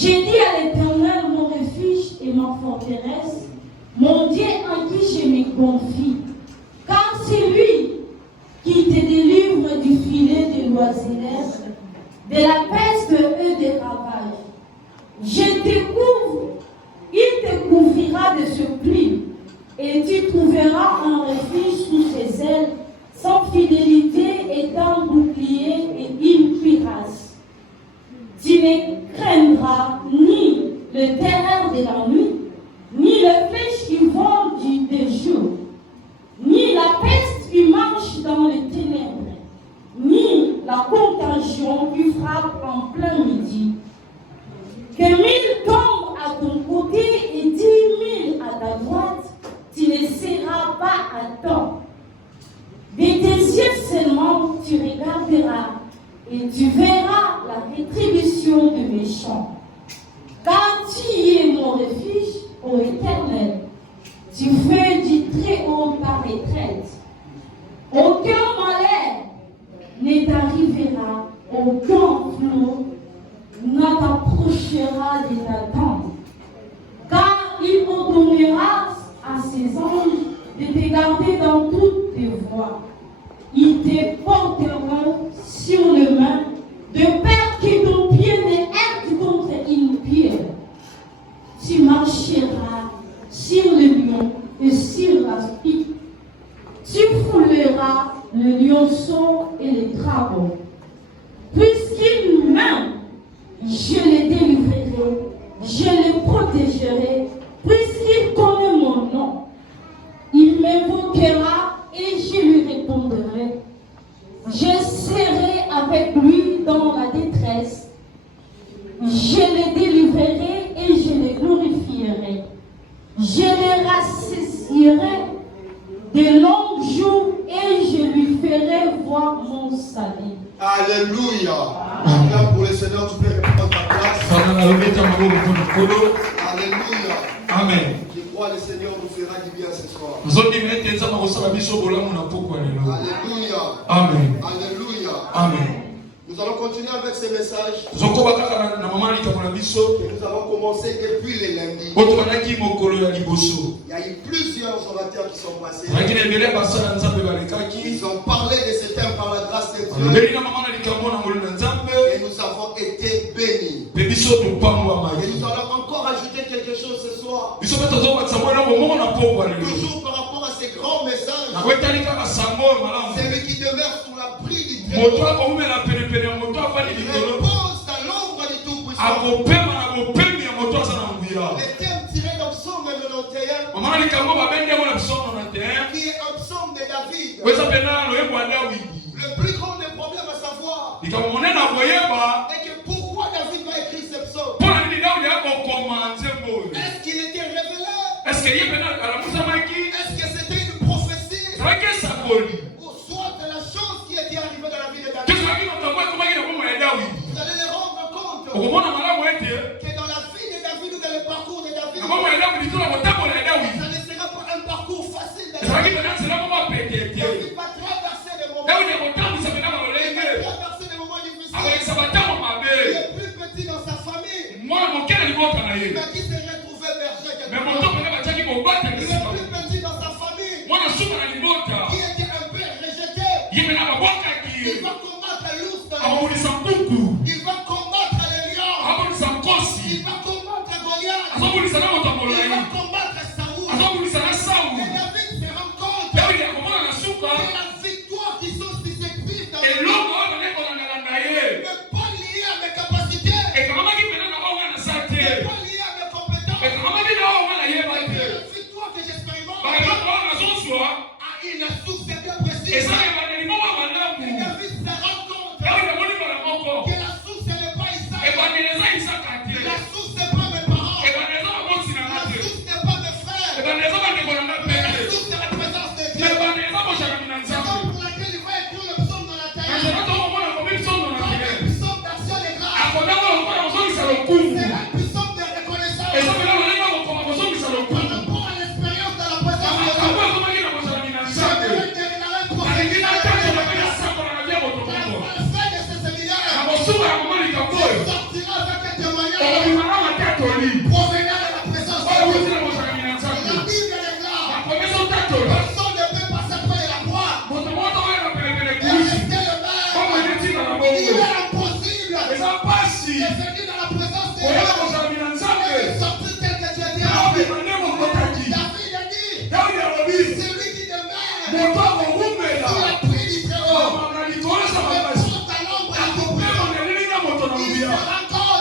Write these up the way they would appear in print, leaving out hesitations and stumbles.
J'ai dit à l'Éternel, mon refuge et ma forteresse, mon Dieu en qui je me confie. Car c'est lui qui te délivre du filet de l'oiseleur, de la peste et des ravages. Je te couvre, il te couvrira de ce pli, et tu trouveras un refuge sous ses ailes, sans fidélité et un bouclier et une cuirasse. Tu ne craindras ni le terreur de la nuit, ni le flèche qui vole de jour, ni la peste qui marche dans les ténèbres, ni la contagion qui frappe en plein midi. Que 1000 tombent à ton côté et 10 000 à ta droite, tu ne seras pas à temps. De tes yeux seulement tu regarderas et tu verras la rétribution de méchants. Car tu es mon refuge, ô Éternel, tu fais du très haut ta retraite. Aucun malheur ne t'arrivera, aucun flot ne t'approchera de ta tente. Car il ordonnera à ses anges de te garder dans toutes tes voies. Ils te porteront sur les mains, de peur que ton pied ne heurte contre une pierre. Tu marcheras sur le lion et sur la pique. Tu fouleras le lionceau et le dragon. Puisqu'il m'aime, je le délivrerai, je le protégerai, puisqu'il connaît mon nom. Il m'invoquera et je lui répondrai. Je serai avec lui dans la détresse. Je le délivrerai et je le glorifierai. Je le rassasierai de longs jours et je lui ferai voir mon salut. Alléluia. Acclame pour le Seigneur, tu peux répondre ta place. Alléluia. Amen. Je crois que le Seigneur nous fera du bien ce soir. Alléluia. Amen. Alléluia. Amen. Nous allons continuer avec ce message que nous avons commencé depuis le lundi. Il y a eu plusieurs orateurs qui sont passés. Ils ont parlé de ce thème par la grâce de Dieu. Et nous avons été bénis. Et nous allons encore ajouter quelque chose ce soir. Toujours par rapport à ces grands messages. Celui qui demeure sous l'abri du Très-Haut repose dans l'ombre du Tout-Puissant. Le thème tiré dans Psaume 91, qui est un psaume de David. Le plus grand des problèmes à savoir est que pourquoi David va écrire ce psaume? Est-ce qu'il était révélé? Est-ce que c'était une prophétie? Ou soit de la chose qui était arrivée dans la vie de David? Vous allez les rendre compte que dans la vie de David ou dans le parcours de David, ça ne sera pas un parcours facile de David. David va traverser des moments. Il est plus petit dans sa famille, mais qui s'est retrouvé berger quelque part. Il est plus petit dans sa famille, qui était un père rejeté. Il va combattre l'ours dans la vie. Il va combattre les lions. Il va combattre Goliath. Il va combattre Saoul. Et David se rend compte de la victoire qui sont susceptibles dans la vie. Mais pas lié à mes capacités. Mais pas lié à mes compétences. La victoire que j'expérimente a une source bien précise. Et David sera venu dans la présence de Dieu. Il est sorti tel que tu as dit. David a dit, c'est lui qui demeure sous la pluie du Très-Haut. Il porte à l'ombre à tout prix. Il se rencontre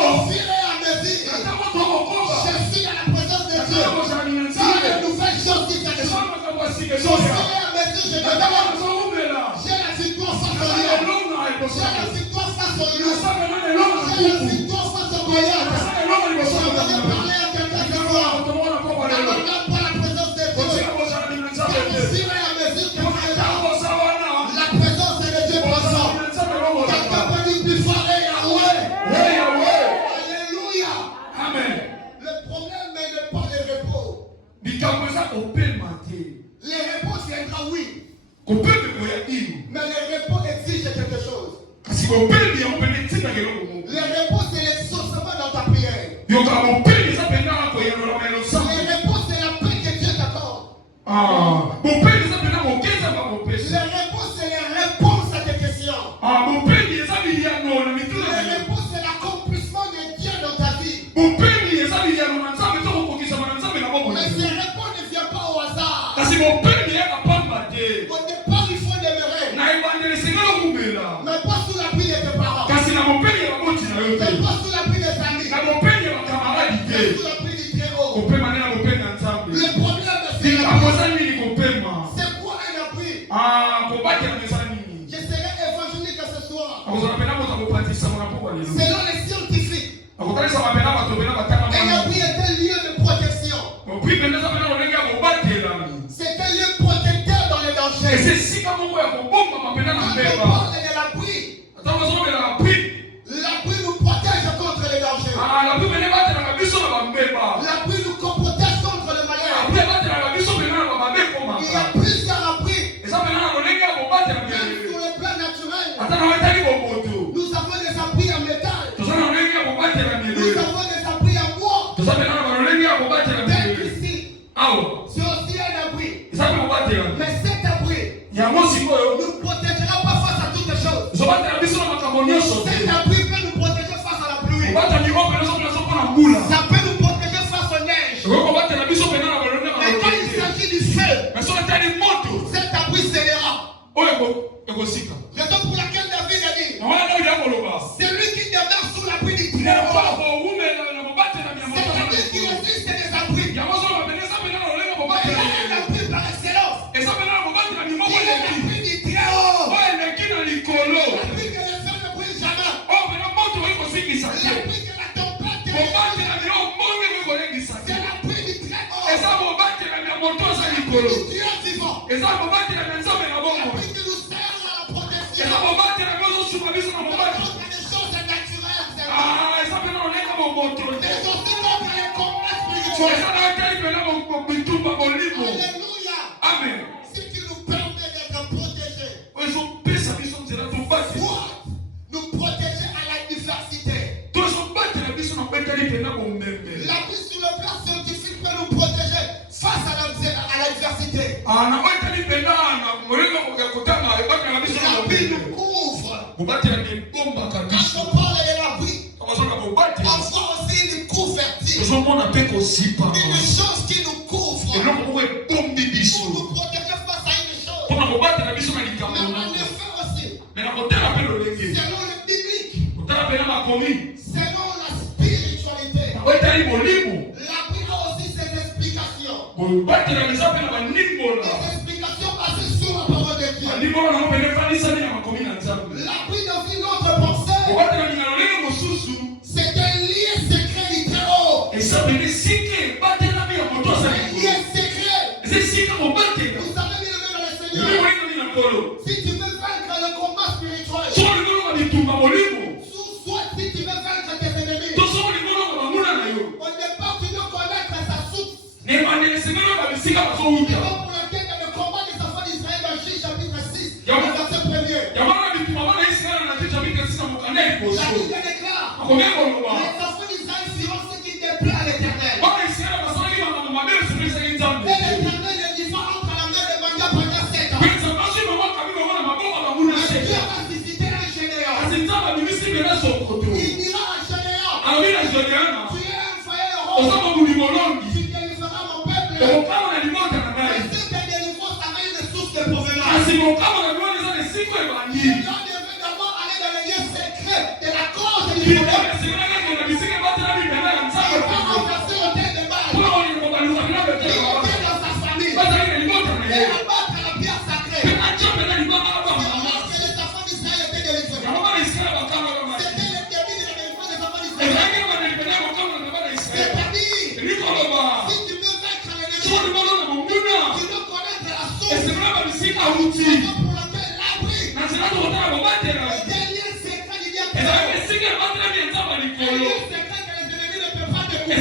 au fur et à mesure. Je suis dans la présence de Dieu. C'est une nouvelle chose qui s'active. Au fur et à mesure, je demeure. J'ai la victoire face au lion. J'ai la victoire face au lion. J'ai la victoire face au Goliath. J'aimerais parler à quelqu'un ce soir. N'abandonne pas la présence de Dieu. Au fur et à mesure que tu es là, la présence de Dieu présente. Quelqu'un peut dire plus fort, Yahweh. Alléluia. Amen. Le problème n'est pas le repos. Les repos viendra, oui. Mais le repos exige quelque chose. Le repos, c'est l'exaucement dans ta prière. Le repos, c'est la paix que Dieu t'accorde. Le repos, c'est la réponse à tes questions. Le repos, c'est l'accomplissement de Dieu dans ta vie. Mais ce repos ne vient pas au hasard. Au départ, il faut demeurer. Mais pas sous la pluie de tes parents. Mais pas sous la pluie des amis. Mais sous la pluie du Très-Haut. Le problème, c'est c'est quoi un appui? Je serai évangélique ce soir. Selon les scientifiques, un appui est un lieu de protection. C'est un lieu protecteur dans les dangers. Quand on parle de l'appui, l'appui nous protège contre les dangers. L'appui nous protège contre le malheur. Il y a plusieurs appuis. Même sur le plan naturel, nous avons des appuis en métal. Nous avons des appuis en bois. Tel ici, c'est aussi un appui. Mais cet appui ne nous protégera pas face à toutes les choses. Cet appui peut nous protéger face à la pluie. Ça peut nous protéger face aux neiges. Mais quand il s'agit du feu, cet appui scellera. Raison pour laquelle David a dit, c'est lui qui demeure sous l'appui du Très-Haut. C'est-à-dire qu'il existe des appuis. Mais il y a un appui par excellence. Il y a l'appui du Très-Haut. L'appui que le feu ne brûle jamais. L'appui que la tempête ne brûle jamais. C'est l'appui du Très-Haut. L'appui du Dieu vivant. L'appui qui nous sert à la protection. Contre les choses naturelles. Mais aussi contre les combats spirituels. Alléluia. Amen. Si tu nous permets d'être protégés, nous protéger à l'adversité. L'appui sur le plan scientifique peut nous protéger face à l'adversité. L'appui nous couvre. Quand on parle de l'appui, on voit aussi une couverture. Une chose qui nous couvre. Pour nous protéger face à une chose. Mais en effet aussi, selon le biblique, selon la spiritualité, l'appui a aussi ses explications. Des explications basées sur la parole de Dieu. L'appui dans une autre pensée, c'est un lien secret du Très-Haut. Un lien secret. Vous savez, bien aimé dans le Seigneur, si tu veux vaincre le combat spirituel, soit si tu veux vaincre tes ennemis, au départ tu dois connaître sa source. C'est pour laquelle dans le combat des enfants d'Israël dans Juge chapitre 6, verset 1er, la Bible déclare, les enfants d'Israël firent ce qui déplaît à l'Éternel. Et l'Éternel est différent entre la main de Manga pendant 7 ans. Et Dieu a visité un Gédéon. foyer heureux. Tu délivreras mon peuple. Et si tes délivrances avaient une source de provenance, je devais d'abord aller dans les lieux secrets de la cause du problème. Et si